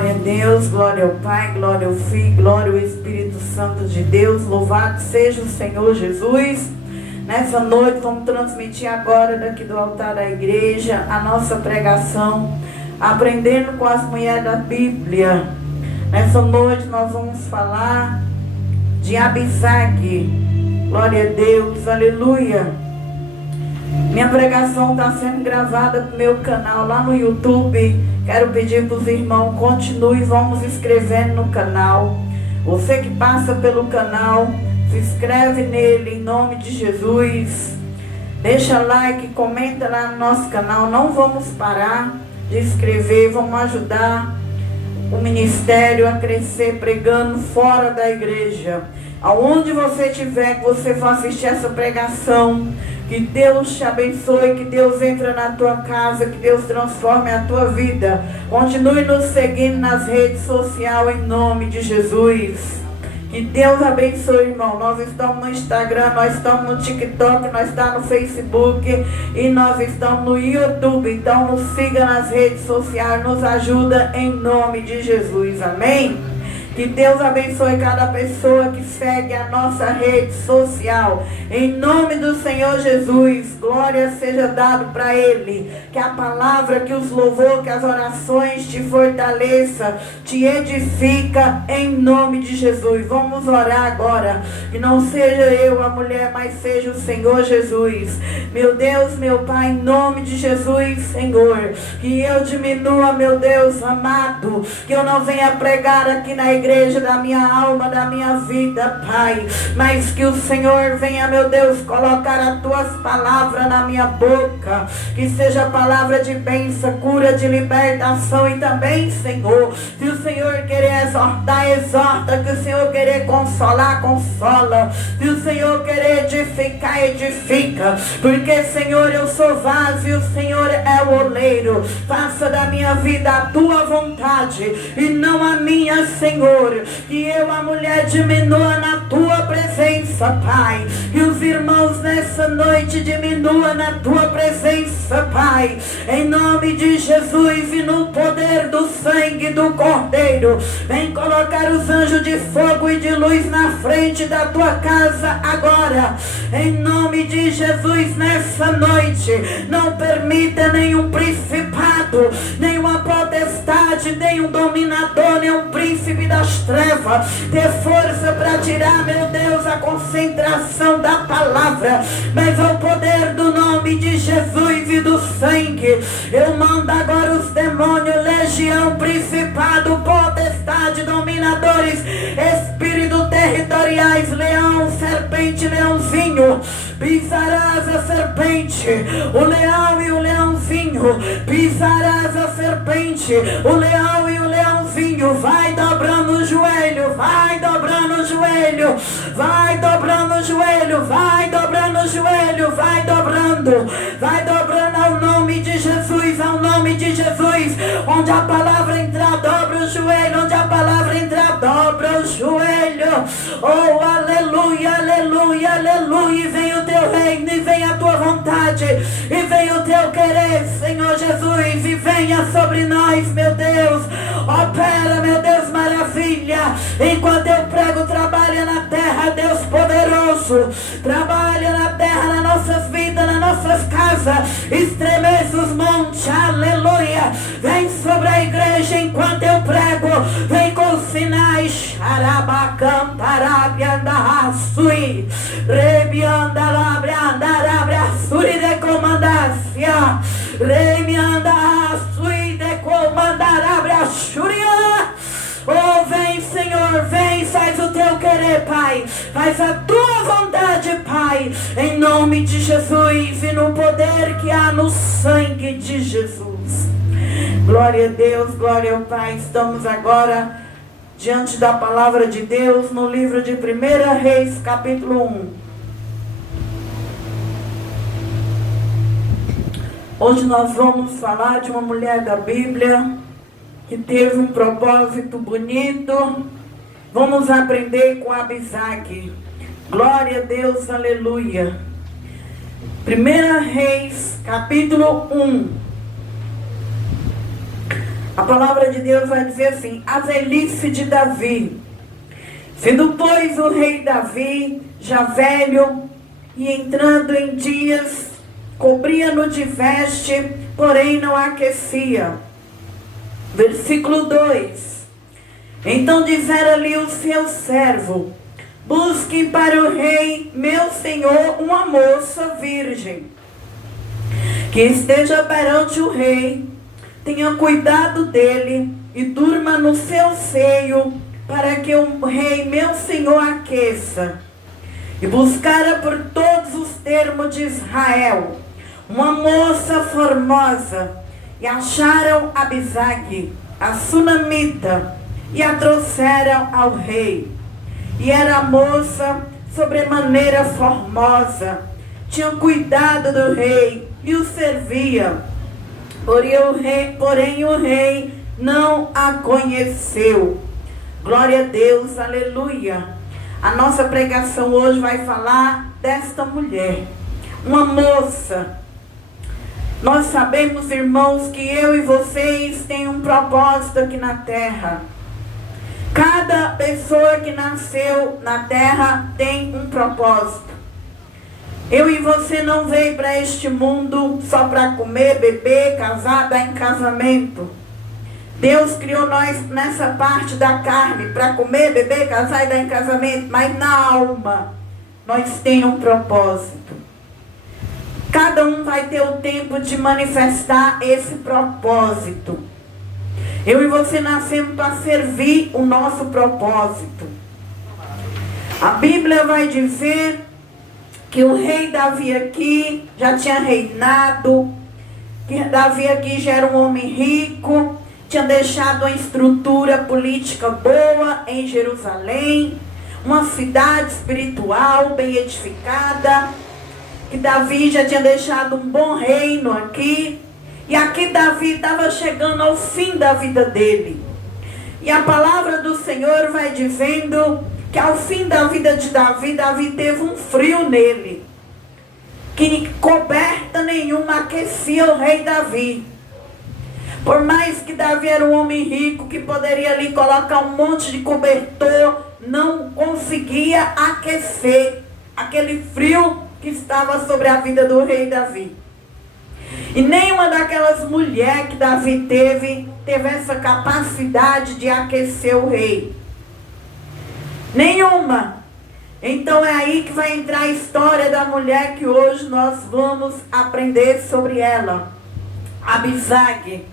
Glória a Deus, glória ao Pai, glória ao Filho, glória ao Espírito Santo de Deus. Louvado seja o Senhor Jesus. Nessa noite vamos transmitir agora daqui do altar da igreja a nossa pregação, aprendendo com as mulheres da Bíblia. Nessa noite nós vamos falar de Abisag. Glória a Deus, aleluia. Minha pregação está sendo gravada no meu canal lá no YouTube. Quero pedir para os irmãos, continue, vamos escrevendo no canal. Você que passa pelo canal, se inscreve nele em nome de Jesus. Deixa like, comenta lá no nosso canal. Não vamos parar de escrever, vamos ajudar o ministério a crescer pregando fora da igreja. Aonde você estiver, que você for assistir essa pregação, que Deus te abençoe, que Deus entre na tua casa, que Deus transforme a tua vida. Continue nos seguindo nas redes sociais em nome de Jesus. Que Deus abençoe, irmão. Nós estamos no Instagram, nós estamos no TikTok, nós estamos no Facebook e nós estamos no YouTube. Então nos siga nas redes sociais, nos ajuda em nome de Jesus. Amém? Que Deus abençoe cada pessoa que segue a nossa rede social. Em nome do Senhor Jesus, glória seja dado para Ele. Que a palavra, que os louvor, que as orações te fortaleça, te edifica em nome de Jesus. Vamos orar agora. Que não seja eu a mulher, mas seja o Senhor Jesus. Meu Deus, meu Pai, em nome de Jesus, Senhor. Que eu diminua, meu Deus amado. Que eu não venha pregar aqui na igreja da minha alma, da minha vida, Pai, mas que o Senhor venha, meu Deus, colocar as tuas palavras na minha boca, que seja palavra de bênção, cura, de libertação, e também, Senhor, se o Senhor querer exortar, exorta, que o Senhor querer consolar, consola, se o Senhor querer edificar, edifica, porque, Senhor, eu sou vaso e o Senhor é o oleiro. Faça da minha vida a tua vontade e não a minha, Senhor. Que eu, a mulher, diminua na tua presença, Pai. Que os irmãos nessa noite diminua na tua presença, Pai. Em nome de Jesus e no poder do sangue do Cordeiro. Vem colocar os anjos de fogo e de luz na frente da tua casa agora. Em nome de Jesus nessa noite. Não permita nenhum principado, nenhuma potestade, nenhum dominador, nenhum príncipe das trevas ter força para tirar, meu Deus, a concentração da palavra, mas ao poder do nome de Jesus e do sangue, eu mando agora os demônios, legião, principado, potestade, dominadores, espíritos territoriais, leão, serpente, leãozinho, pisarás a serpente, o leão e o leãozinho, pisarás a serpente, o leão e o leãozinho, vai dobrando o joelho, vai dobrando o joelho, vai dobrando o joelho, vai dobrando o joelho, vai dobrando ao nome de Jesus, ao nome de Jesus. Onde a palavra entrar, dobra o joelho, onde a palavra entrar, dobra o joelho. Oh, aleluia, aleluia, aleluia. E vem o teu reino, e vem a tua vontade, e vem o teu querer, Senhor Jesus, e venha sobre nós, meu Deus. Opera, meu Deus, maravilha. Enquanto eu prego, trabalha na terra, Deus poderoso. Trabalha na terra, nas nossas vidas, nas nossas casas. Estremeça os montes, aleluia. Vem sobre a igreja enquanto eu prego. Vem com os sinais. Xarabacam, parabiandarasui. Rebiandalabriandarabra-suri de comandácia. Rebiandarasui de comandarabra-xuria. Oh, vem, Senhor, vem, faz o teu querer, Pai. Faz a tua vontade, Pai. Em nome de Jesus e no poder que há no sangue de Jesus. Glória a Deus, glória ao Pai. Estamos agora diante da palavra de Deus no livro de 1 Reis, capítulo 1. Hoje nós vamos falar de uma mulher da Bíblia que teve um propósito bonito. Vamos aprender com Abisag. Glória a Deus, aleluia. 1 Reis, capítulo 1. A palavra de Deus vai dizer assim: a velhice de Davi. Sendo, pois, o rei Davi, já velho, e entrando em dias, cobria-no de veste, porém não aquecia. Versículo 2. Então dissera-lhe o seu servo: busque para o rei, meu senhor, uma moça virgem, que esteja perante o rei, tenha cuidado dele e durma no seu seio, para que o rei, meu senhor, aqueça. E buscara por todos os termos de Israel uma moça formosa, e acharam Abisag, a sunamita, e a trouxeram ao rei. E era a moça sobremaneira formosa, tinha cuidado do rei e o servia. Porém o rei não a conheceu. Glória a Deus, aleluia. A nossa pregação hoje vai falar desta mulher, uma moça. Nós sabemos, irmãos, que eu e vocês têm um propósito aqui na terra. Cada pessoa que nasceu na terra tem um propósito. Eu e você não veio para este mundo só para comer, beber, casar, dar em casamento. Deus criou nós nessa parte da carne para comer, beber, casar e dar em casamento. Mas na alma nós temos um propósito. Cada um vai ter o tempo de manifestar esse propósito. Eu e você nascemos para servir o nosso propósito. A Bíblia vai dizer que o rei Davi aqui já tinha reinado, que Davi aqui já era um homem rico, tinha deixado uma estrutura política boa em Jerusalém, uma cidade espiritual bem edificada, que Davi já tinha deixado um bom reino aqui. E aqui Davi estava chegando ao fim da vida dele. E a palavra do Senhor vai dizendo que ao fim da vida de Davi, Davi teve um frio nele, que coberta nenhuma aquecia o rei Davi. Por mais que Davi era um homem rico, que poderia ali colocar um monte de cobertor, não conseguia aquecer aquele frio que estava sobre a vida do rei Davi. E nenhuma daquelas mulheres que Davi teve essa capacidade de aquecer o rei. Nenhuma. Então é aí que vai entrar a história da mulher que hoje nós vamos aprender sobre ela. Abisag.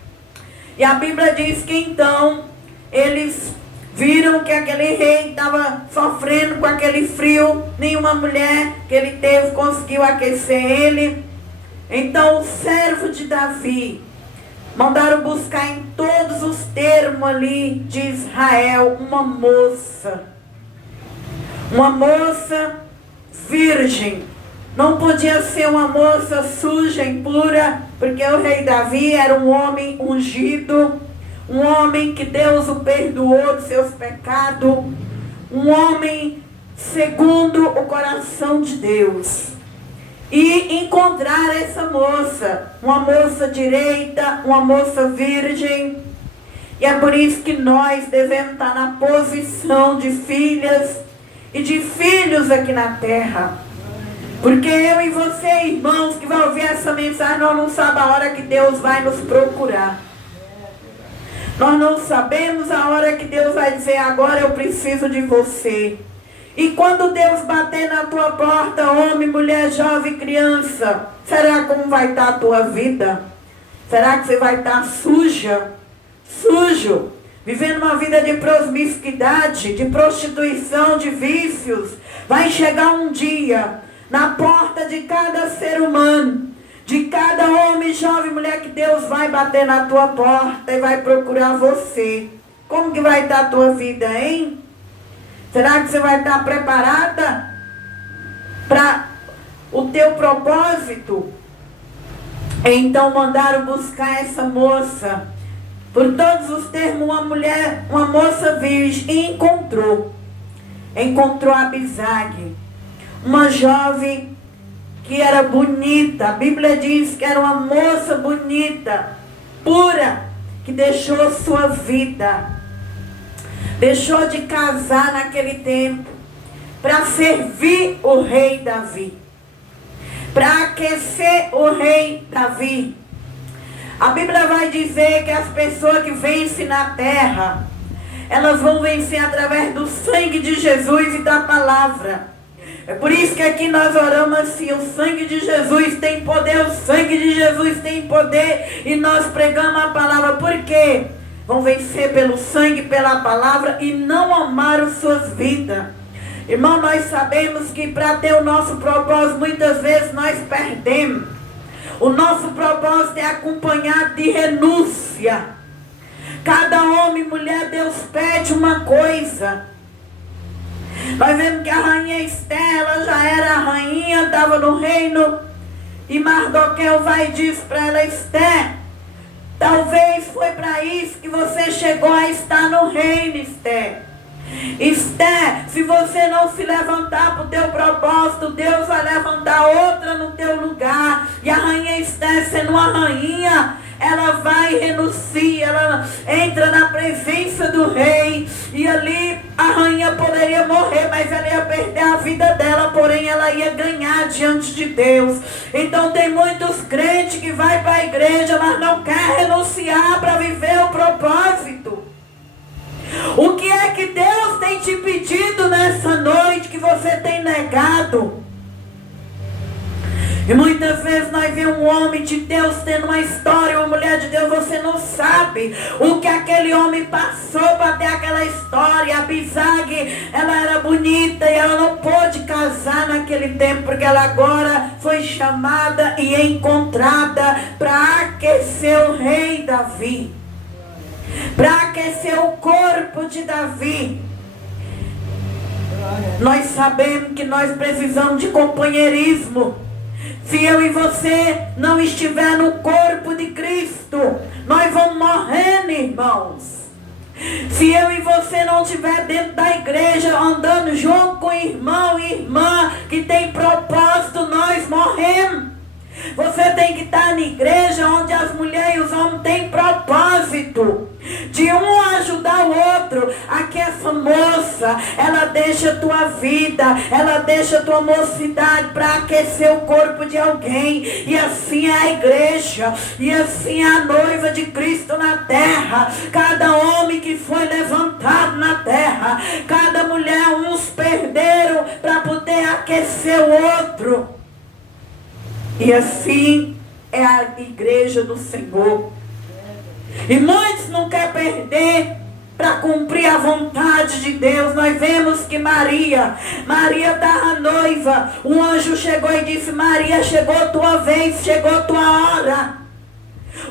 E a Bíblia diz que então eles viram que aquele rei estava sofrendo com aquele frio. Nenhuma mulher que ele teve conseguiu aquecer ele. Então o servo de Davi mandaram buscar em todos os termos ali de Israel uma moça. Uma moça virgem. Não podia ser uma moça suja, impura, porque o rei Davi era um homem ungido, um homem que Deus o perdoou dos seus pecados, um homem segundo o coração de Deus. E encontrar essa moça, uma moça direita, uma moça virgem. E é por isso que nós devemos estar na posição de filhas e de filhos aqui na terra. Porque eu e você, irmãos, que vão ouvir essa mensagem, nós não sabemos a hora que Deus vai nos procurar. Nós não sabemos a hora que Deus vai dizer: agora eu preciso de você. E quando Deus bater na tua porta, homem, mulher, jovem, criança, será como vai estar a tua vida? Será que você vai estar suja? Sujo? Vivendo uma vida de promiscuidade, de prostituição, de vícios? Vai chegar um dia, na porta de cada ser humano, de cada homem, jovem, mulher, que Deus vai bater na tua porta e vai procurar você. Como que vai estar a tua vida, hein? Será que você vai estar preparada para o teu propósito? Então mandaram buscar essa moça, por todos os termos, uma mulher, uma moça virgem, e encontrou Abisag, uma jovem que era bonita. A Bíblia diz que era uma moça bonita, pura, que deixou sua vida, deixou de casar naquele tempo, para servir o rei Davi, para aquecer o rei Davi. A Bíblia vai dizer que as pessoas que vencem na terra, elas vão vencer através do sangue de Jesus e da palavra. É por isso que aqui nós oramos assim: o sangue de Jesus tem poder, o sangue de Jesus tem poder, e nós pregamos a palavra. Por quê? Vão vencer pelo sangue, pela palavra, e não amaram suas vidas. Irmão, nós sabemos que para ter o nosso propósito, muitas vezes nós perdemos. O nosso propósito é acompanhado de renúncia. Cada homem e mulher, Deus pede uma coisa. Nós vemos que a rainha Esther, ela já era a rainha, estava no reino. E Mardoqueu vai e diz para ela: Esther, talvez foi para isso que você chegou a estar no reino, Esther. Esther, se você não se levantar para o teu propósito, Deus vai levantar outra no teu lugar. E a rainha Esther, sendo uma rainha, ela vai e renuncia, ela entra na presença do rei. E ali a rainha poderia morrer, mas ela ia perder a vida dela, porém ela ia ganhar diante de Deus. Então tem muitos crentes que vai para a igreja, mas não quer renunciar para viver o propósito. O que é que Deus tem te pedido nessa noite que você tem negado? E muitas vezes nós vemos um homem de Deus tendo uma história, uma mulher de Deus, você não sabe o que aquele homem passou para ter aquela história. A Bizag, ela era bonita e ela não pôde casar naquele tempo, porque ela agora foi chamada e encontrada para aquecer o rei Davi, para aquecer o corpo de Davi. Nós sabemos que nós precisamos de companheirismo. Se eu e você não estiver no corpo de Cristo, nós vamos morrendo, irmãos. Se eu e você não estiver dentro da igreja, andando junto com irmão e irmã que tem propósito, nós morremos. Você tem que estar na igreja onde as mulheres e os homens têm propósito, de um ajudar o outro. Aqui essa moça, ela deixa a tua vida, ela deixa a tua mocidade para aquecer o corpo de alguém. E assim é a igreja, e assim é a noiva de Cristo na terra. Cada homem que foi levantado na terra, cada mulher, uns perderam para poder aquecer o outro. E assim é a igreja do Senhor. E muitos não querem perder para cumprir a vontade de Deus. Nós vemos que Maria estava noiva. Um anjo chegou e disse: Maria, chegou a tua vez, chegou a tua hora.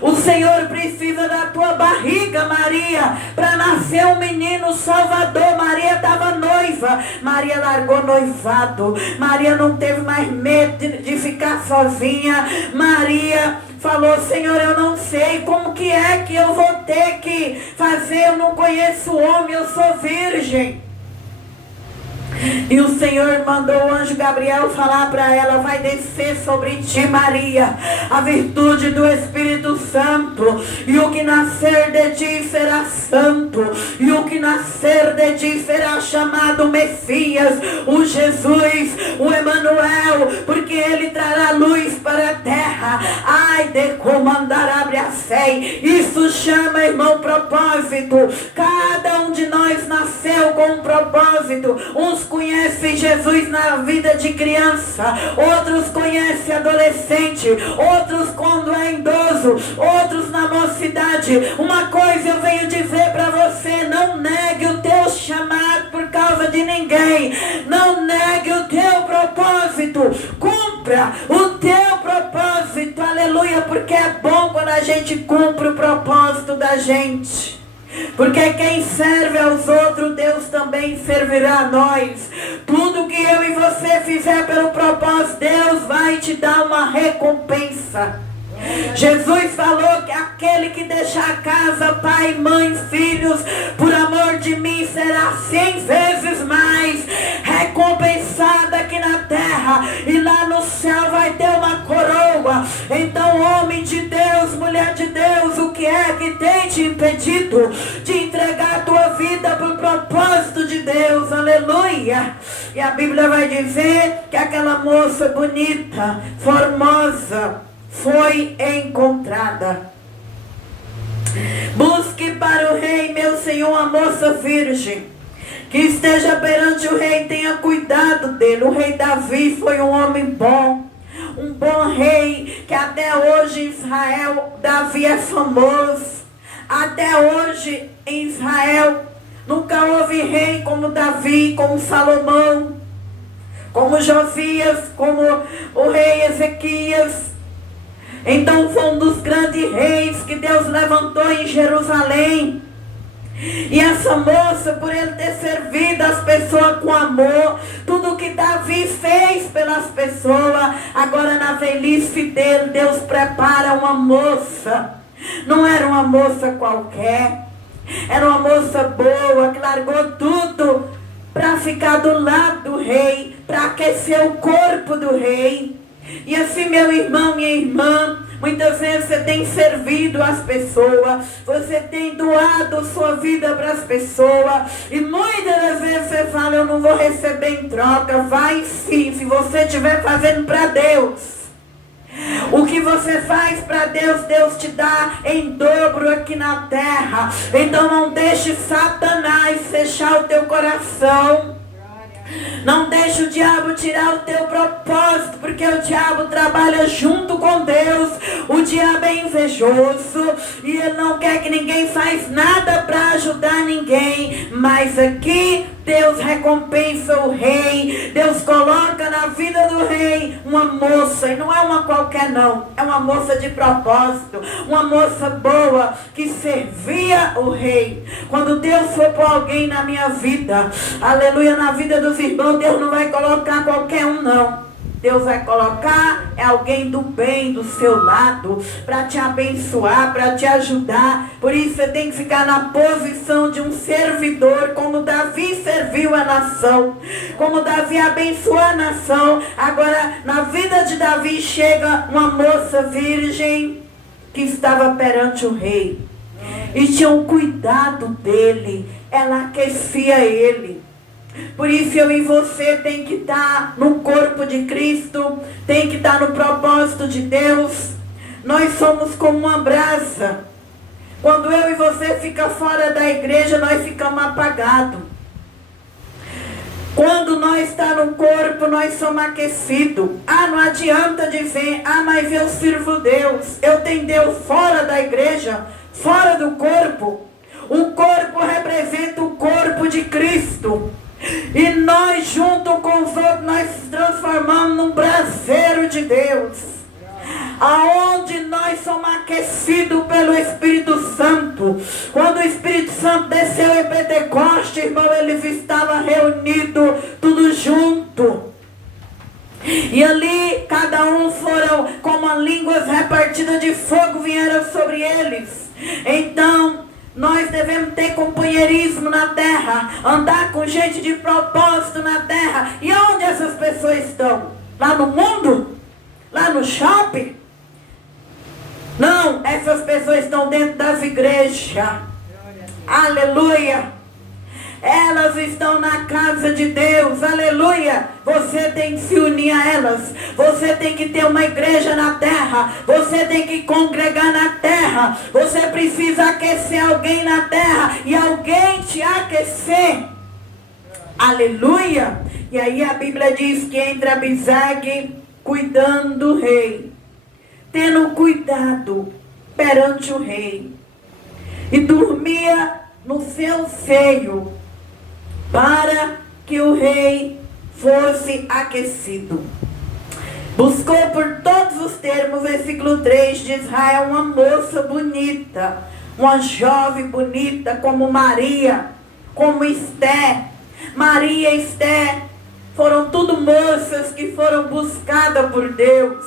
O Senhor precisa da tua barriga, Maria, para nascer um menino salvador. Maria estava noiva. Maria largou noivado. Maria não teve mais medo de ficar sozinha. Maria falou: Senhor, eu não sei como que é que eu vou ter que fazer. Eu não conheço o homem, eu sou virgem. E o Senhor mandou o anjo Gabriel falar para ela: vai descer sobre ti, Maria, a virtude do Espírito Santo, e o que nascer de ti será santo, e o que nascer de ti será chamado Messias, o Jesus, o Emanuel, porque ele trará luz para a terra. Ai de comandar, abre a fé. Isso chama, irmão, propósito. Cada um de nós nasceu com um propósito. Uns conhecem Jesus na vida de criança, outros conhecem adolescente, outros quando é idoso, outros na mocidade. Uma coisa eu venho dizer para você: não negue o teu chamado por causa de ninguém. Não negue o teu propósito. Cumpra o teu propósito. Aleluia, porque é bom quando a gente cumpre o propósito da gente. Porque quem serve aos outros, Deus também servirá a nós. Tudo que eu e você fizer pelo propósito, Deus vai te dar uma recompensa. Jesus falou que aquele que deixar casa, pai, mãe, filhos, por amor de mim, será 100 vezes mais recompensado aqui na terra. E lá no céu vai ter uma coroa. Então, homem de Deus, mulher de Deus, o que é que tem te impedido de entregar a tua vida para o propósito de Deus? Aleluia! E a Bíblia vai dizer que aquela moça bonita, formosa, foi encontrada. Busque para o rei, meu senhor, uma moça virgem, que esteja perante o rei, tenha cuidado dele. O rei Davi foi um homem bom, um bom rei, que até hoje em Israel, Davi é famoso. Até hoje em Israel, nunca houve rei como Davi, como Salomão, como Josias, como o rei Ezequias. Então foi um dos grandes reis que Deus levantou em Jerusalém. E essa moça, por ele ter servido as pessoas com amor, tudo que Davi fez pelas pessoas, agora na velhice dele, Deus prepara uma moça. Não era uma moça qualquer, era uma moça boa, que largou tudo para ficar do lado do rei, para aquecer o corpo do rei. E assim, meu irmão, minha irmã, muitas vezes você tem servido as pessoas, você tem doado sua vida para as pessoas, e muitas das vezes você fala, eu não vou receber em troca. Vai sim, se você estiver fazendo para Deus. O que você faz para Deus, Deus te dá em dobro aqui na terra. Então não deixe Satanás fechar o teu coração. Não deixe o diabo tirar o teu propósito, porque o diabo trabalha junto com Deus. O diabo é invejoso e ele não quer que ninguém faz nada para ajudar ninguém. Mas aqui Deus recompensa o rei. Deus coloca na vida do rei uma moça, e não é uma qualquer não, é uma moça de propósito, uma moça boa que servia o rei. Quando Deus for por alguém na minha vida, aleluia, na vida dos irmãos, Deus não vai colocar qualquer um não. Deus vai colocar alguém do bem do seu lado, para te abençoar, para te ajudar. Por isso você tem que ficar na posição de um servidor, como Davi serviu a nação, como Davi abençoou a nação. Agora, na vida de Davi chega uma moça virgem que estava perante o rei, e tinha um cuidado dele, ela aquecia ele. Por isso eu e você tem que estar no corpo de Cristo, tem que estar no propósito de Deus. Nós somos como uma brasa. Quando eu e você fica fora da igreja, nós ficamos apagados. Quando nós estamos no corpo, nós somos aquecidos. Não adianta dizer, mas eu sirvo Deus. Eu tenho Deus fora da igreja, fora do corpo. O corpo representa o corpo de Cristo. E nós, junto com os outros, nós nos transformamos num braseiro de Deus, aonde nós somos aquecidos pelo Espírito Santo. Quando o Espírito Santo desceu em Pentecoste, irmão, eles estavam reunidos, tudo junto. E ali, cada um foram como línguas repartidas de fogo vieram sobre eles. Então, nós devemos ter companheirismo na terra, andar com gente de propósito na terra. E onde essas pessoas estão? Lá no mundo? Lá no shopping? Não, essas pessoas estão dentro das igrejas. Aleluia! Elas estão na casa de Deus, aleluia. Você tem que se unir a elas. Você tem que ter uma igreja na terra. Você tem que congregar na terra. Você precisa aquecer alguém na terra e alguém te aquecer. Aleluia. E aí a Bíblia diz que entra Abisag cuidando do rei, tendo cuidado perante o rei, e dormia no seu seio, para que o rei fosse aquecido. Buscou por todos os termos, versículo 3 de Israel, uma moça bonita, uma jovem bonita, como Maria, como Esté. Maria e Esté foram tudo moças que foram buscadas por Deus.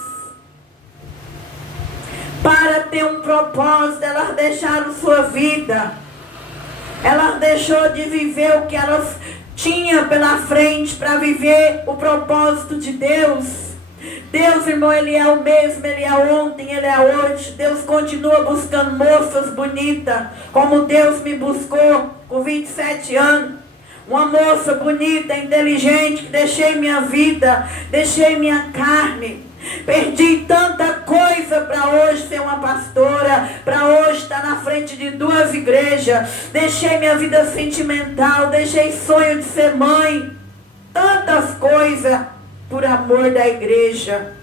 para ter um propósito. Elas deixaram sua vida. Elas deixou de viver o que elas tinham pela frente para viver o propósito de Deus. Deus, irmão, Ele é o mesmo, Ele é ontem, Ele é hoje. Deus continua buscando moças bonitas, como Deus me buscou com 27 anos. Uma moça bonita, inteligente, que deixei minha vida, deixei minha carne. Perdi tanta coisa para hoje ser uma pastora, para hoje estar na frente de 2 igrejas. Deixei minha vida sentimental, deixei sonho de ser mãe. Tantas coisas por amor da igreja.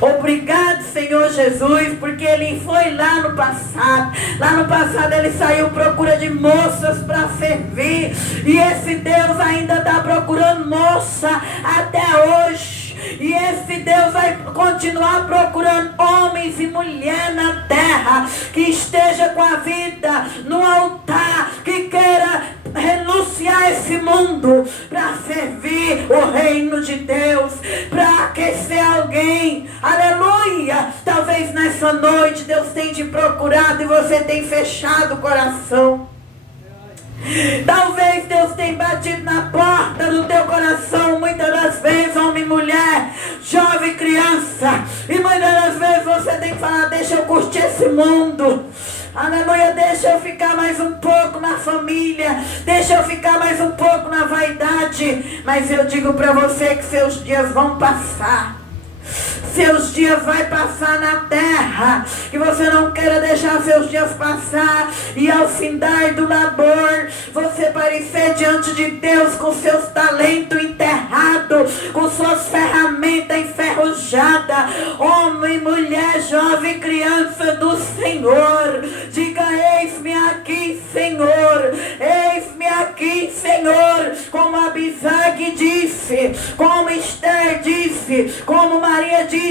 Obrigado, Senhor Jesus, porque Ele foi lá no passado. Lá no passado Ele saiu à procura de moças para servir. E esse Deus ainda está procurando moça até hoje. E esse Deus vai continuar procurando homens e mulheres na terra, que esteja com a vida no altar, que queira renunciar esse mundo para servir o reino de Deus, para aquecer alguém. Aleluia! Talvez nessa noite Deus tenha te procurado e você tem fechado o coração. Talvez Deus tenha batido na porta do teu coração, muitas das vezes, homem, mulher, jovem, criança, e muitas das vezes você tem que falar: deixa eu curtir esse mundo, aleluia, deixa eu ficar mais um pouco na família, deixa eu ficar mais um pouco na vaidade. Mas eu digo para você que seus dias vão passar. Seus dias vai passar na terra, que você não queira deixar seus dias passar e ao findar do labor você parecer diante de Deus com seus talentos enterrados, com suas ferramentas enferrujadas. Homem, mulher, jovem, criança do Senhor, diga: eis-me aqui, Senhor, eis-me aqui, Senhor. Como Abisag disse, como Esther disse, como Maria disse,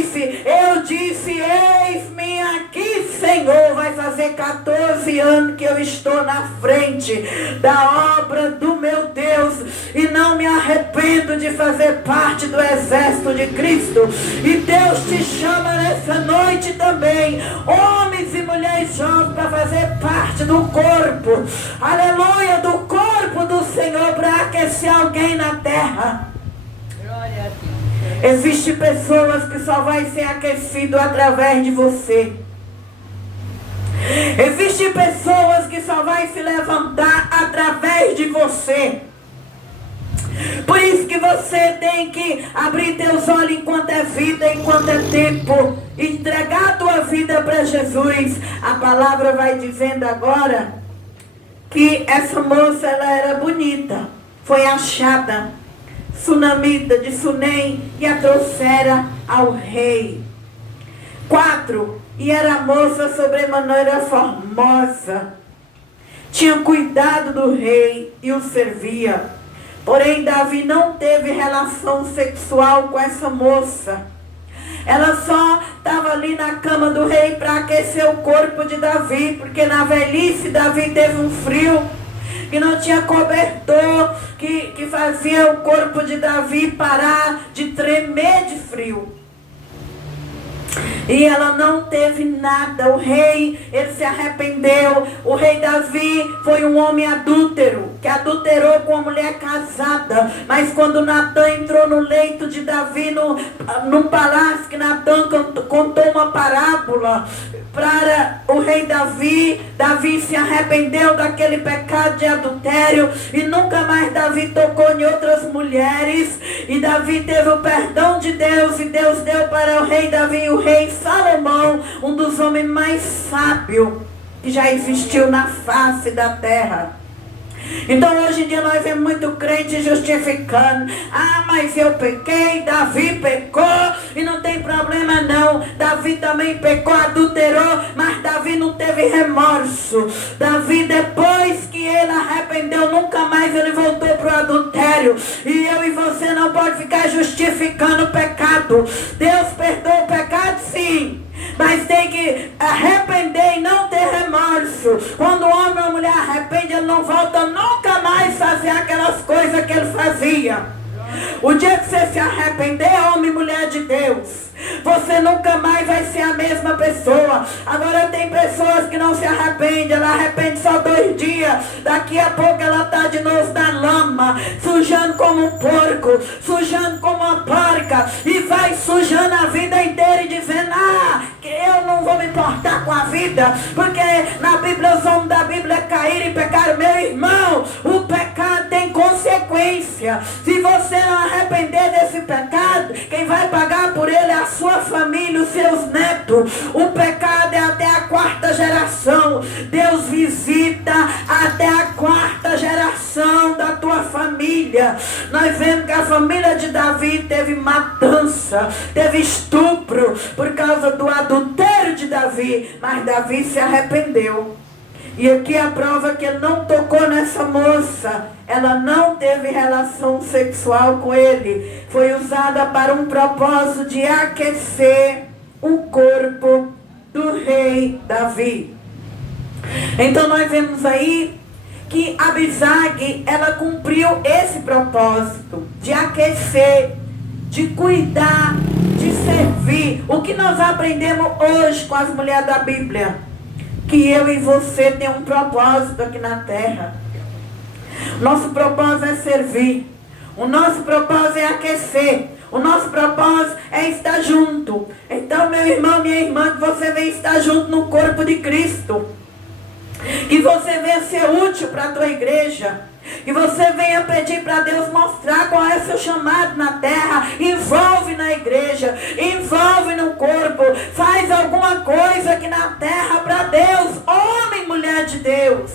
eu disse: eis-me aqui, Senhor. Vai fazer 14 anos que eu estou na frente da obra do meu Deus e não me arrependo de fazer parte do exército de Cristo. E Deus te chama nessa noite também, homens e mulheres jovens, para fazer parte do corpo, aleluia, do corpo do Senhor, para aquecer alguém na terra. Glória a Deus. Existem pessoas que só vai ser aquecido através de você. Existem pessoas que só vai se levantar através de você. Por isso que você tem que abrir teus olhos enquanto é vida, enquanto é tempo. Entregar a tua vida para Jesus. A palavra vai dizendo agora que essa moça, ela era bonita. Foi achada, sunamita de Sunem, e a trouxera ao rei. 4. E era a moça sobremaneira formosa. Tinha cuidado do rei e o servia. Porém, Davi não teve relação sexual com essa moça. Ela só estava ali na cama do rei para aquecer o corpo de Davi, porque na velhice Davi teve um frio que não tinha cobertor, que fazia o corpo de Davi parar de tremer de frio. E ela não teve nada. O rei, ele se arrependeu. O rei Davi foi um homem adúltero, que adulterou com uma mulher casada. Mas quando Natan entrou no leito de Davi, num palácio, que Natan contou uma parábola para o rei Davi, Davi se arrependeu daquele pecado de adultério e nunca mais Davi tocou em outras mulheres. E Davi teve o perdão de Deus, e Deus deu para o rei Davi o rei Salomão, um dos homens mais sábios que já existiu na face da terra. Então hoje em dia nós vemos muito crente justificando: ah, mas eu pequei, Davi pecou e não tem problema não. Davi também pecou, adulterou, mas Davi não teve remorso. Davi, depois que ele arrependeu, nunca mais ele voltou para o adultério. E eu e você não pode ficar justificando o pecado. Deus perdoa o pecado, sim, mas tem que arrepender e não ter remorso. Quando o homem ou a mulher arrepende, ele não volta nunca mais fazer aquelas coisas que ele fazia. O dia que você se arrepender, homem e mulher de Deus, você nunca mais vai ser a mesma pessoa. Agora tem pessoas que não se arrependem, ela arrepende só 2 dias, daqui a pouco ela está de novo na lama, sujando como um porco, sujando como uma porca, e vai sujando a vida inteira e dizendo, que eu não vou me importar com a vida, porque na Bíblia os homens da Bíblia caíram e pecaram. Meu irmão, o pecado tem consequência. Se você não arrepender desse pecado, quem vai pagar por ele é a sua família, os seus netos. O pecado é até a 4ª geração. Deus visita até a 4ª geração da tua família. Nós vemos que a família de Davi teve matança, teve estupro por causa do adultério de Davi, mas Davi se arrependeu. E aqui a prova que ele não tocou nessa moça, ela não teve relação sexual com ele, foi usada para um propósito de aquecer o corpo do rei Davi. Então nós vemos aí que Abisag, ela cumpriu esse propósito de aquecer, de cuidar, de servir. O que nós aprendemos hoje com as mulheres da Bíblia? Que eu e você tem um propósito aqui na terra. Nosso propósito é servir. O nosso propósito é aquecer. O nosso propósito é estar junto. Então, meu irmão, minha irmã, que você venha estar junto no corpo de Cristo. Que você venha ser útil para a tua igreja. Que você venha pedir para Deus mostrar qual é o seu chamado na terra. Envolve na igreja, envolve no corpo, faz alguma coisa aqui na terra para Deus. Homem e mulher de Deus,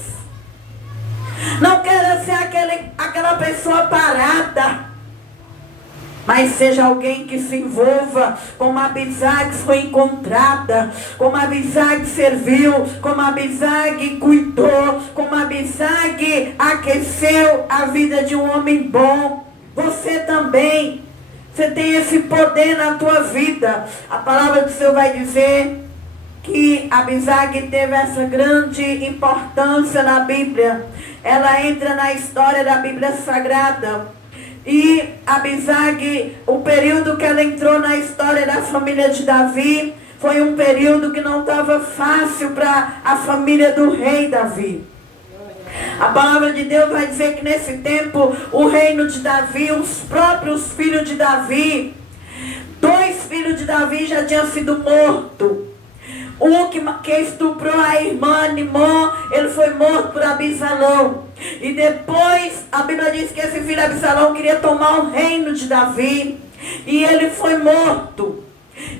não queira ser aquela pessoa parada, mas seja alguém que se envolva, como Abisag foi encontrada, como Abisag serviu, como Abisag cuidou, como Abisag aqueceu a vida de um homem bom. Você também, você tem esse poder na tua vida. A palavra do Senhor vai dizer que Abisag teve essa grande importância na Bíblia. Ela entra na história da Bíblia Sagrada. E Abisag, o período que ela entrou na história da família de Davi, foi um período que não estava fácil para a família do rei Davi. A palavra de Deus vai dizer que nesse tempo, o reino de Davi, os próprios filhos de Davi, 2 filhos de Davi já tinham sido mortos. Um que estuprou a irmã Nimon, ele foi morto por Absalão. E depois, a Bíblia diz que esse filho Absalão queria tomar o reino de Davi. E ele foi morto.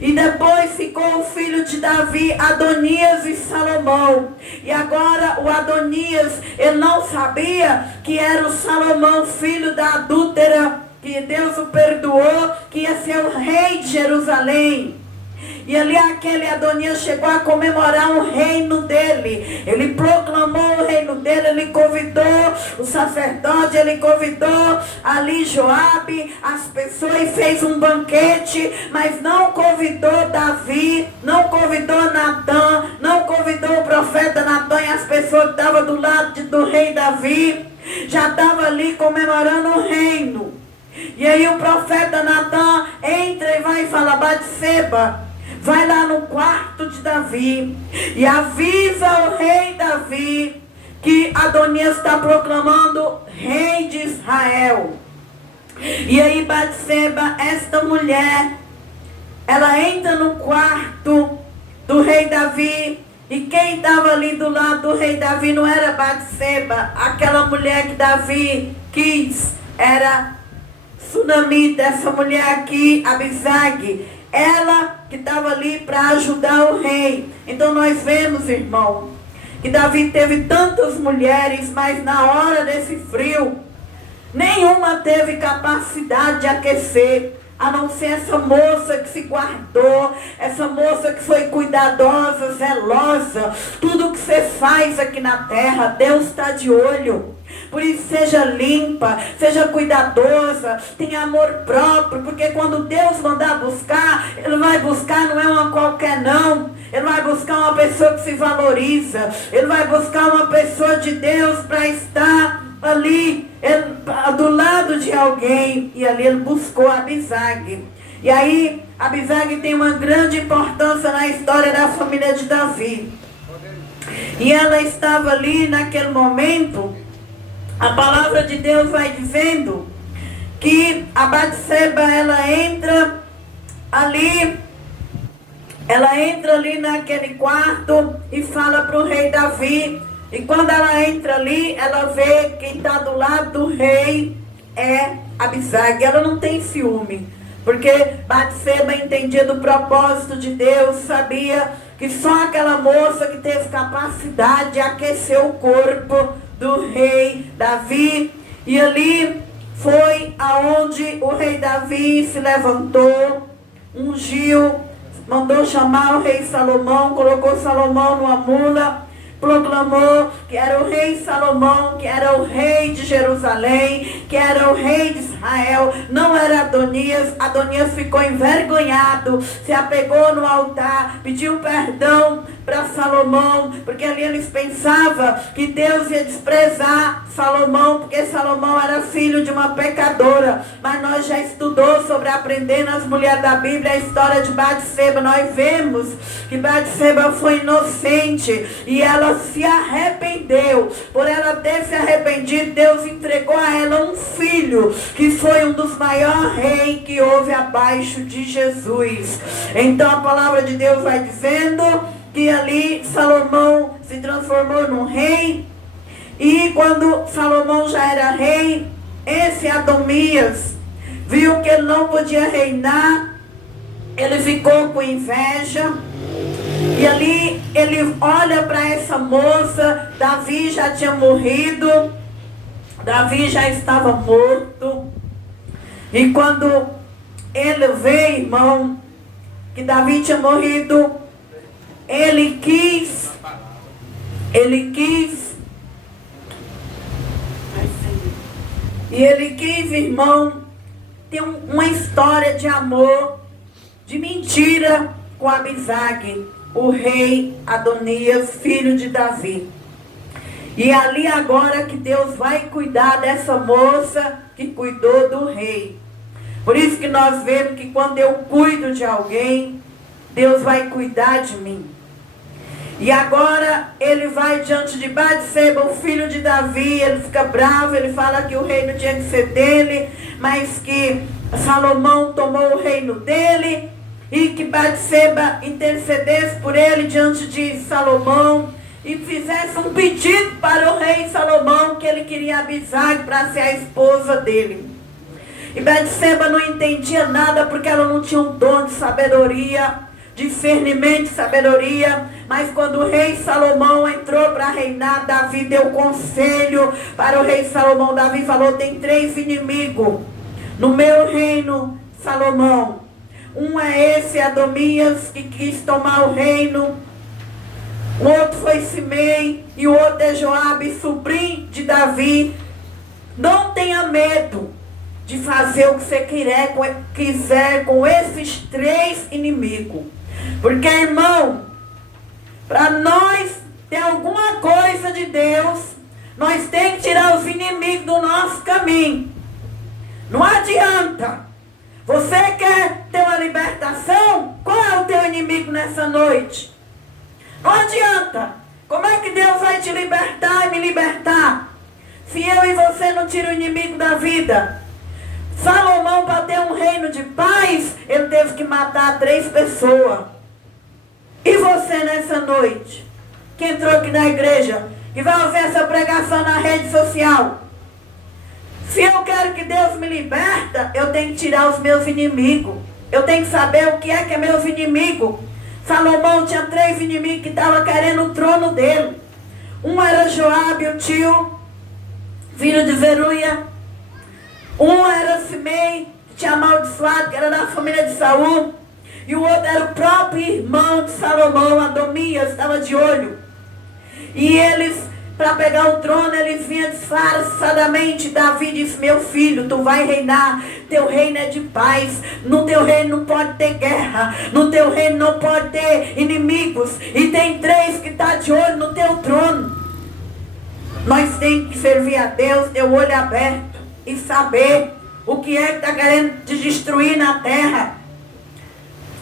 E depois ficou o filho de Davi, Adonias e Salomão. E agora o Adonias, ele não sabia que era o Salomão, filho da adúltera, que Deus o perdoou, que ia ser o rei de Jerusalém. E ali aquele Adonias chegou a comemorar o reino dele. Ele proclamou o reino dele, ele convidou o sacerdote, ele convidou ali Joabe, as pessoas, e fez um banquete, mas não convidou Davi, não convidou Natã, não convidou o profeta Natã e as pessoas que estavam do lado do rei Davi, já estavam ali comemorando o reino. E aí o profeta Natã entra e vai e fala: Batseba, vai lá no quarto de Davi e avisa o rei Davi que Adonias está proclamando rei de Israel. E aí Batseba, esta mulher, ela entra no quarto do rei Davi. E quem estava ali do lado do rei Davi não era Batseba, aquela mulher que Davi quis, era Sunamita, essa mulher aqui, Abisag, ela que estava ali para ajudar o rei. Então nós vemos, irmão, que Davi teve tantas mulheres, mas na hora desse frio, nenhuma teve capacidade de aquecer, a não ser essa moça que se guardou, essa moça que foi cuidadosa, zelosa. Tudo que você faz aqui na terra, Deus está de olho. Por isso seja limpa, seja cuidadosa, tenha amor próprio, porque quando Deus mandar buscar, Ele vai buscar, não é uma qualquer não. Ele vai buscar uma pessoa que se valoriza, Ele vai buscar uma pessoa de Deus para estar ali, do lado de alguém. E ali ele buscou Abisag. E aí Abisag tem uma grande importância na história da família de Davi. E ela estava ali naquele momento. A palavra de Deus vai dizendo que a Batseba, ela entra ali naquele quarto e fala para o rei Davi. E quando ela entra ali, ela vê quem está do lado do rei é Abisag. Ela não tem ciúme, porque Batseba entendia do propósito de Deus, sabia que só aquela moça que teve capacidade de aquecer o corpo do rei Davi. E ali foi aonde o rei Davi se levantou, ungiu, mandou chamar o rei Salomão, colocou Salomão numa mula, proclamou que era o rei Salomão, que era o rei de Jerusalém, que era o rei de Israel, não era Adonias. Adonias ficou envergonhado, se apegou no altar, pediu perdão para Salomão, porque ali eles pensavam que Deus ia desprezar Salomão, porque Salomão era filho de uma pecadora. Mas nós já estudou sobre aprendendo as mulheres da Bíblia a história de Batseba. Nós vemos que Batseba foi inocente e ela se arrependeu. Por ela ter se arrependido, Deus entregou a ela um filho que foi um dos maiores reis que houve abaixo de Jesus. Então a palavra de Deus vai dizendo que ali Salomão se transformou num rei. E quando Salomão já era rei, esse Adonias viu que ele não podia reinar. Ele ficou com inveja. E ali ele olha para essa moça. Davi já tinha morrido. Davi já estava morto. E quando ele vê, irmão, que Davi tinha morrido, ele quis, irmão, ter uma história de amor, de mentira com Abisag, o rei Adonias, filho de Davi. E ali agora que Deus vai cuidar dessa moça que cuidou do rei. Por isso que nós vemos que quando eu cuido de alguém, Deus vai cuidar de mim. E agora ele vai diante de Batseba, o filho de Davi. Ele fica bravo, ele fala que o reino tinha que ser dele, mas que Salomão tomou o reino dele, e que Batseba intercedesse por ele diante de Salomão e fizesse um pedido para o rei Salomão, que ele queria Abisag para ser a esposa dele. E Batseba não entendia nada, porque ela não tinha um dom de sabedoria, discernimento de sabedoria. Mas quando o rei Salomão entrou para reinar, Davi deu conselho para o rei Salomão. Davi falou: tem 3 inimigos no meu reino, Salomão. Um é esse Adonias, que quis tomar o reino. O outro foi Simei, e o outro é Joabe, sobrinho de Davi. Não tenha medo de fazer o que você quiser com esses 3 inimigos. Porque, irmão, para nós ter alguma coisa de Deus, nós temos que tirar os inimigos do nosso caminho. Não adianta. Você quer ter uma libertação? Qual é o teu inimigo nessa noite? Não adianta. Como é que Deus vai te libertar e me libertar, se eu e você não tiram o inimigo da vida? Salomão, para ter um reino de paz, ele teve que matar 3 pessoas. E você nessa noite, que entrou aqui na igreja, que vai ouvir essa pregação na rede social, se eu quero que Deus me liberta, eu tenho que tirar os meus inimigos. Eu tenho que saber o que é meus inimigos. Salomão tinha 3 inimigos que estavam querendo o trono dele. Um era Joabe, o tio, filho de Zeruia. Um era Simei, que tinha amaldiçoado, que era da família de Saul. E o outro era o próprio irmão de Salomão, Adonias, estava de olho. E eles, para pegar o trono, eles vinham disfarçadamente. Davi disse: meu filho, tu vai reinar, teu reino é de paz, no teu reino não pode ter guerra, no teu reino não pode ter inimigos, e tem 3 que estão de olho no teu trono. Nós temos que servir a Deus, ter o olho aberto e saber o que é que está querendo te destruir na terra.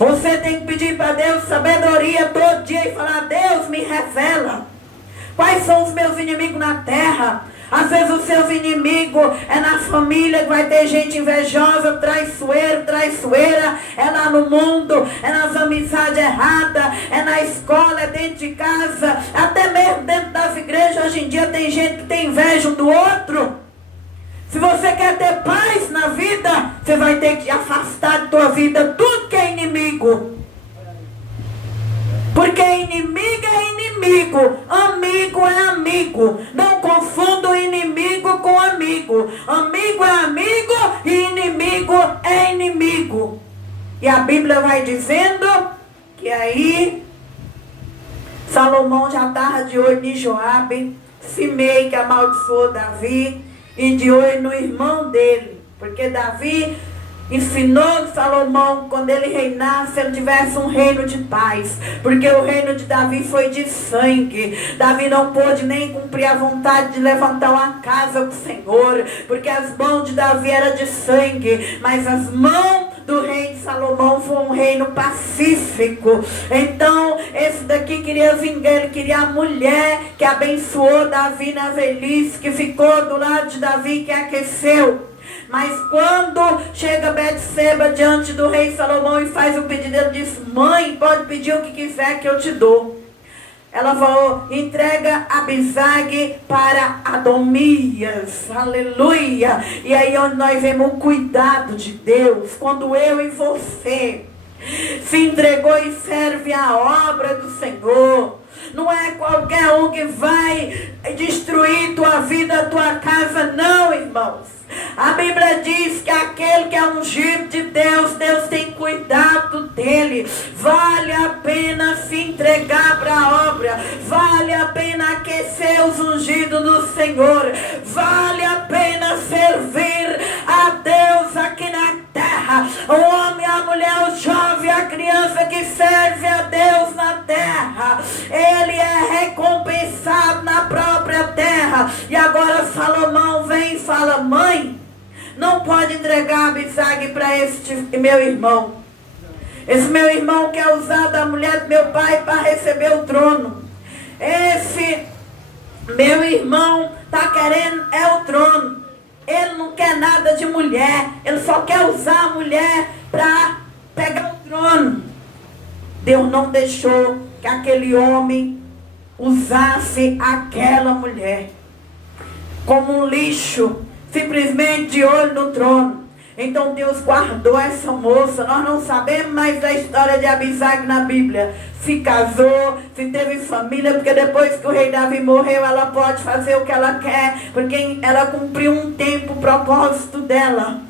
Você tem que pedir para Deus sabedoria todo dia e falar: Deus, me revela quais são os meus inimigos na terra. Às vezes os seus inimigos é na família, que vai ter gente invejosa, traiçoeira, é lá no mundo, é nas amizades erradas, é na escola, é dentro de casa, até mesmo dentro das igrejas. Hoje em dia tem gente que tem inveja um do outro. Se você quer ter paz na vida, você vai ter que afastar da tua vida tudo que é inimigo. Porque inimigo é inimigo, amigo é amigo. Não confunda o inimigo com amigo. Amigo é amigo e inimigo é inimigo. E a Bíblia vai dizendo que aí Salomão já estava de olho em Joabe, Simei, que amaldiçoou Davi, e de olho no irmão dele. Porque Davi ensinou Salomão, quando ele reinasse, ele tivesse um reino de paz. Porque o reino de Davi foi de sangue. Davi não pôde nem cumprir a vontade de levantar uma casa com o Senhor, porque as mãos de Davi eram de sangue, mas as mãos do rei de Salomão foi um reino pacífico. Então esse daqui queria vingar, ele queria a mulher que abençoou Davi na velhice, que ficou do lado de Davi, que aqueceu. Mas quando chega Betseba diante do rei Salomão e faz o pedido, ele diz: mãe, pode pedir o que quiser que eu te dou. Ela falou: entrega Abisag para Adonias. Aleluia. E aí onde nós vemos o cuidado de Deus. Quando eu e você se entregou e serve a obra do Senhor. Não é qualquer um que vai destruir tua vida, tua casa, não, irmãos. A Bíblia diz que aquele que é ungido de Deus, Deus tem cuidado dele. Vale a pena se entregar para a obra. Vale a pena aquecer os ungidos do Senhor. Vale a pena servir a Deus aqui na terra. O homem, a mulher, o jovem, a criança que serve a Deus na terra, ele é recompensado na própria terra. E agora Salomão vem e fala: mãe, não pode entregar Abisag para este meu irmão. Esse meu irmão quer usar da mulher do meu pai para receber o trono. Esse meu irmão está querendo o trono. Ele não quer nada de mulher. Ele só quer usar a mulher para pegar o trono. Deus não deixou que aquele homem usasse aquela mulher como um lixo, simplesmente de olho no trono. Então Deus guardou essa moça. Nós não sabemos mais da história de Abisag na Bíblia. Se casou, se teve família, porque depois que o rei Davi morreu, ela pode fazer o que ela quer, porque ela cumpriu um tempo, o propósito dela.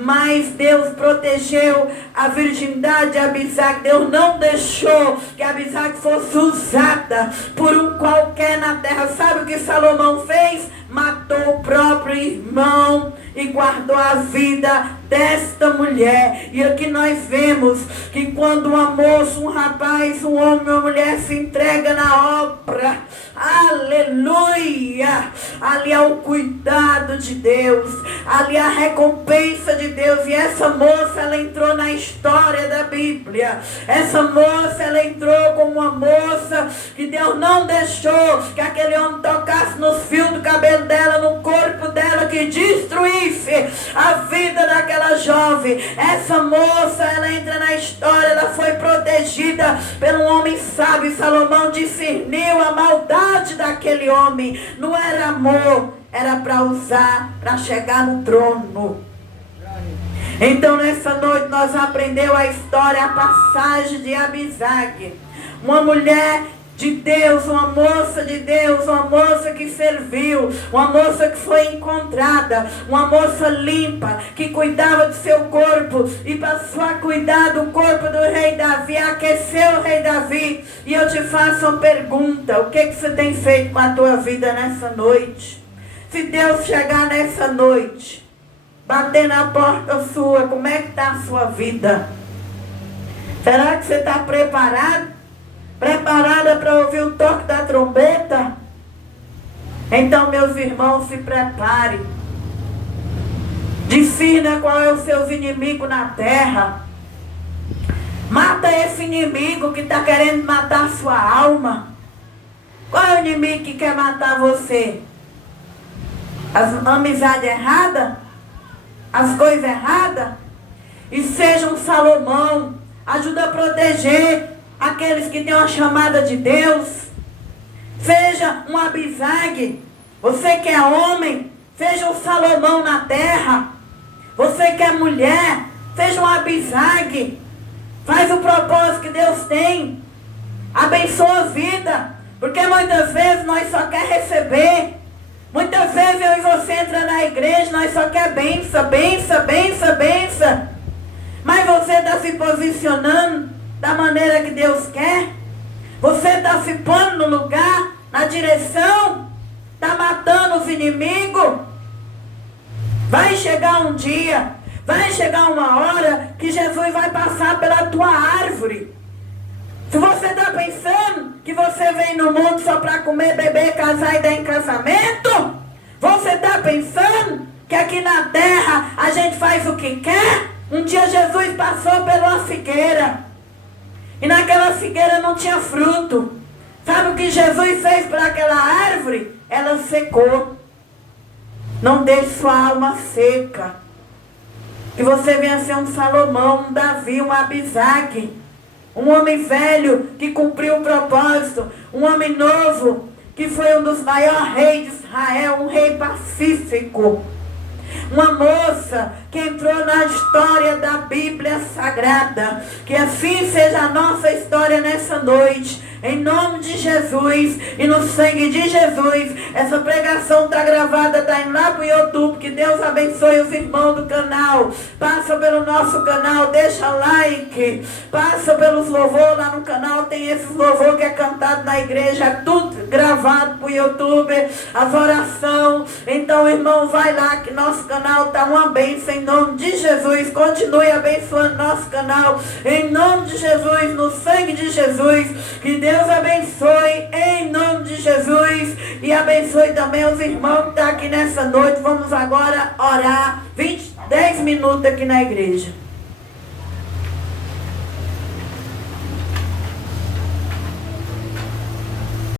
Mas Deus protegeu a virgindade de Abisag. Deus não deixou que Abisag fosse usada por um qualquer na terra. Sabe o que Salomão fez? Matou o próprio irmão e guardou a vida desta mulher. E aqui nós vemos que quando uma moça, um rapaz, um homem, uma mulher se entrega na obra, aleluia, ali é o cuidado de Deus, ali é a recompensa de Deus. E essa moça, ela entrou na história da Bíblia. Essa moça, ela entrou como uma moça que Deus não deixou que aquele homem tocasse nos fios do cabelo dela, no corpo dela, que destruísse a vida daquela jovem. Essa moça, ela entra na história. Ela foi protegida por um homem sábio. Salomão discerniu a maldade daquele homem. Não era amor, era para usar, para chegar no trono. Então nessa noite nós aprendemos a história, a passagem de Abisag, uma mulher de Deus, uma moça de Deus, uma moça que serviu, uma moça que foi encontrada, uma moça limpa, que cuidava do seu corpo e passou a cuidar do corpo do rei Davi, aqueceu o rei Davi. E eu te faço uma pergunta: o que você tem feito com a tua vida nessa noite? Se Deus chegar nessa noite, bater na porta sua, como é que está a sua vida? Será que você está preparado? Preparada para ouvir o toque da trombeta? Então, meus irmãos, se preparem. Discirna qual é os seus inimigos na terra. Mata esse inimigo que está querendo matar a sua alma? Qual é o inimigo que quer matar você? As amizades erradas? As coisas erradas? E seja um Salomão. Ajuda a proteger aqueles que têm uma chamada de Deus. Seja um Abisag. Você que é homem, seja um Salomão na terra. Você que é mulher, seja um Abisag. Faz o propósito que Deus tem. Abençoa a vida. Porque muitas vezes nós só quer receber. Muitas vezes eu e você entra na igreja, nós só quer benção, benção, benção, benção. Mas você está se posicionando da maneira que Deus quer? Você está se pondo no lugar, na direção? Está matando os inimigos? Vai chegar um dia, vai chegar uma hora que Jesus vai passar pela tua árvore. Se você está pensando que você vem no mundo só para comer, beber, casar e dar em casamento, você está pensando que aqui na terra a gente faz o que quer? Um dia Jesus passou por uma figueira. E naquela figueira não tinha fruto. Sabe o que Jesus fez para aquela árvore? Ela secou. Não deixe sua alma seca. Que você venha ser um Salomão, um Davi, um Abisag. Um homem velho que cumpriu o propósito. Um homem novo que foi um dos maiores reis de Israel. Um rei pacífico. Uma moça que entrou na história da Bíblia Sagrada. Que assim seja a nossa história nessa noite. Em nome de Jesus e no sangue de Jesus. Essa pregação está gravada, está indo lá para o YouTube. Que Deus abençoe os irmãos do canal. Passa pelo nosso canal, deixa like. Passa pelos louvores lá no canal. Tem esses louvor que é cantado na igreja. É tudo gravado para o YouTube. As orações. Então, irmão, vai lá que nosso canal está uma bênção. Em nome de Jesus. Continue abençoando nosso canal. Em nome de Jesus, no sangue de Jesus. Que Deus abençoe em nome de Jesus. E abençoe também os irmãos que estão aqui nessa noite. Vamos agora orar 10 minutos aqui na igreja.